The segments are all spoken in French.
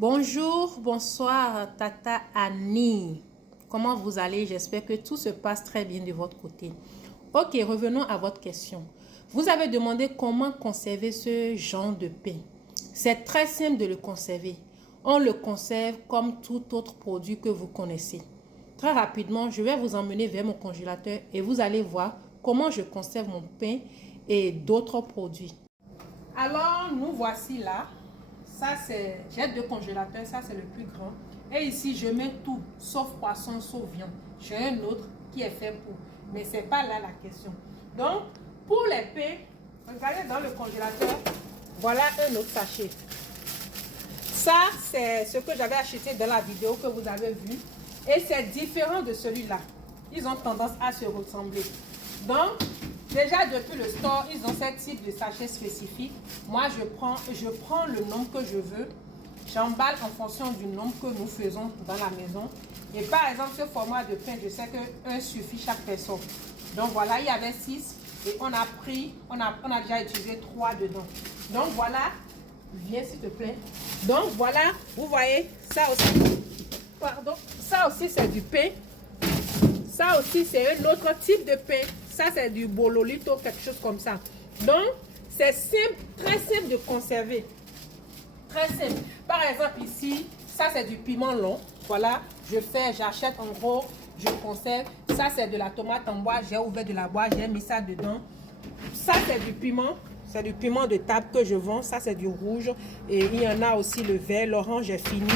Bonjour, bonsoir Tata Annie. Comment vous allez? J'espère que tout se passe très bien de votre côté. Ok, revenons à votre question. Vous avez demandé comment conserver ce genre de pain. C'est très simple de le conserver. On le conserve comme tout autre produit que vous connaissez. Très rapidement, je vais vous emmener vers mon congélateur et vous allez voir comment je conserve mon pain et d'autres produits. Alors, nous voici là. Ça, c'est, j'ai deux congélateurs, ça c'est le plus grand. Et ici, je mets tout, sauf poisson, sauf viande. J'ai un autre qui est fait pour. Mais ce n'est pas là la question. Donc, pour les pains, regardez dans le congélateur, voilà un autre sachet. Ça, c'est ce que j'avais acheté dans la vidéo que vous avez vu. Et c'est différent de celui-là. Ils ont tendance à se ressembler. Donc, déjà depuis le store, ils ont ce type de sachet spécifique. Moi, je prends le nombre que je veux. J'emballe en fonction du nombre que nous faisons dans la maison. Et par exemple, ce format de pain, je sais qu'un suffit chaque personne. Donc voilà, il y avait 6 et on a déjà utilisé 3 dedans. Donc voilà, viens s'il te plaît. Donc voilà, vous voyez, ça aussi, pardon, ça aussi c'est du pain. Ça aussi, c'est un autre type de pain. Ça, c'est du bololito, quelque chose comme ça. Donc, c'est simple, très simple de conserver. Très simple. Par exemple, ici, ça, c'est du piment long. Voilà, j'achète en gros, je conserve. Ça, c'est de la tomate en bois. J'ai ouvert de la boîte, j'ai mis ça dedans. Ça, c'est du piment. C'est du piment de table que je vends. Ça, c'est du rouge. Et il y en a aussi le vert, l'orange est fini.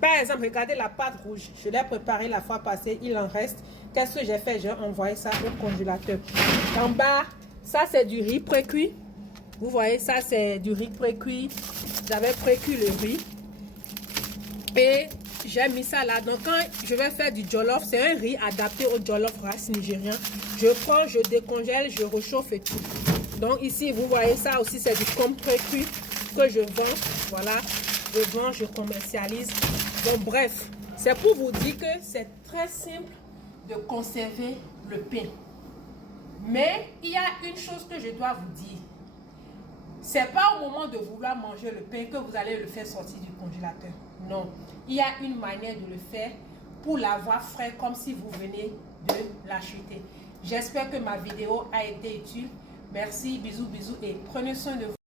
Par exemple, regardez la pâte rouge. Je l'ai préparée la fois passée. Il en reste. Qu'est-ce que j'ai fait? J'ai envoyé ça au congélateur. En bas, ça, c'est du riz pré-cuit. Vous voyez, ça, c'est du riz pré-cuit. J'avais pré-cuit le riz. Et j'ai mis ça là. Donc, quand je vais faire du jollof, c'est un riz adapté au jollof rice nigérien. Je prends, je décongèle, je réchauffe et tout. Donc ici, vous voyez, ça aussi, c'est du com pré-cuit que je vends. Voilà, je vends, je commercialise. Donc bref, c'est pour vous dire que c'est très simple de conserver le pain. Mais il y a une chose que je dois vous dire. C'est pas au moment de vouloir manger le pain que vous allez le faire sortir du congélateur. Non, il y a une manière de le faire pour l'avoir frais comme si vous venez de l'acheter. J'espère que ma vidéo a été utile. Merci, bisous, bisous et prenez soin de vous.